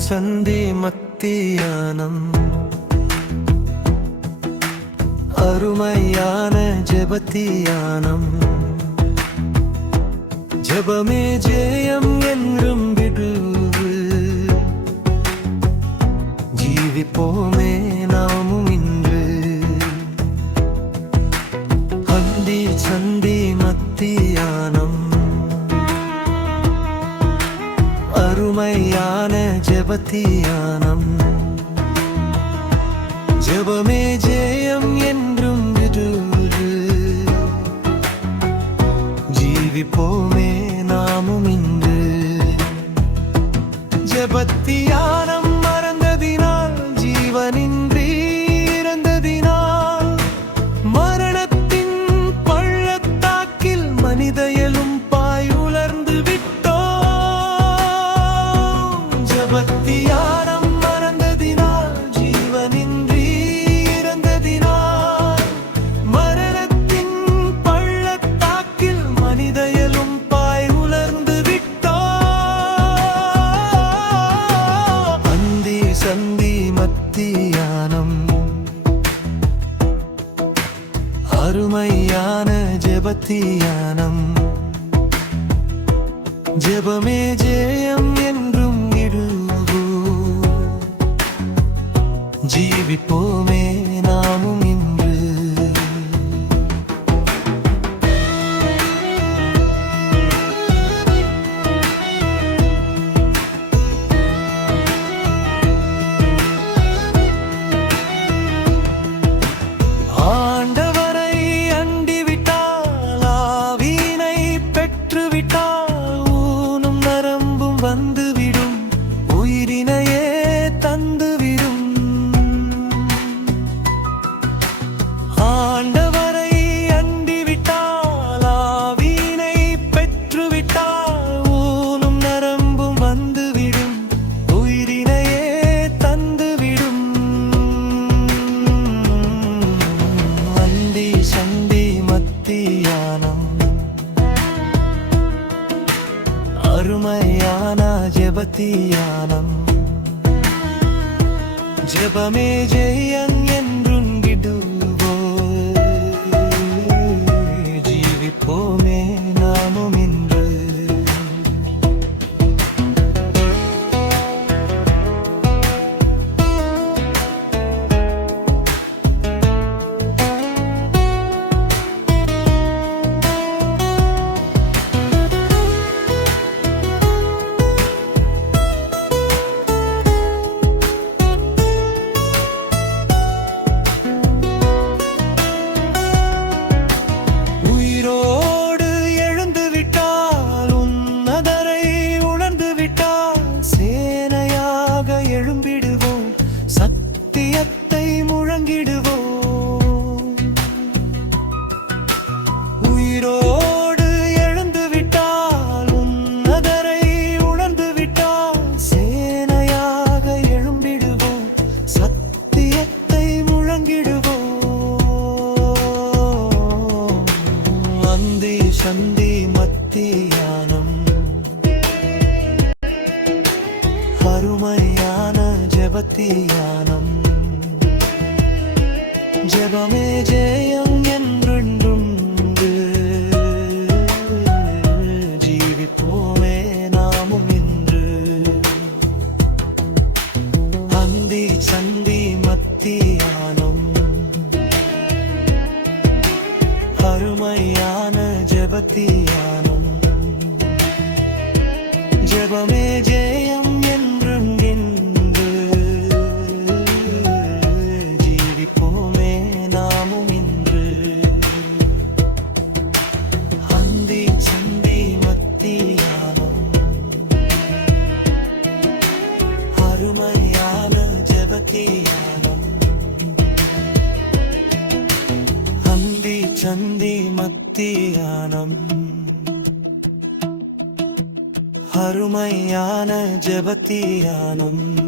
சந்தி மத்தியானம். அருமையான ஜெபத்தியானம். ஜபமே ஜெயம் என்றும் விடு ஜீவிப்போமே நாமும் இன்று. அந்தி சந்தி மத்தியானம். அருமையான ஜெபத்தியானம். ஜெபமே ஜெயம் என்றும் விடு ஜீவிப்போமே நாமும் இன்று. ஜெபத்தியானம் ஜெபத்தியானம் ஜெபமே ஜெயம் என்றும் இடுவோ ஜீவிப்போமே அருமையான ஜெபத்தியானம். ஜெபமே ஜெயன் என்று எழும்பிடுவோம் சத்தியத்தை முழங்கிடுவோம். உயிரோடு எழுந்து விட்டால் உன்னதரை உணர்ந்து விட்டால் சேனையாக எழும்பிடுவோம். சத்தியத்தை முழங்கிடுவோம். அந்தி சந்தி மத்தியானம் தியானம் ஜபமே ஜெயம் என்றென்றும் ஜீவிப்போமே நாமும் இன்று அந்தி சந்தி மத்தியானம் அருமையான ஜபத்தியானம் ஜபமே ஜெயம் சந்தி மத்தியானம். அருமையான ஜபத்தியானம்.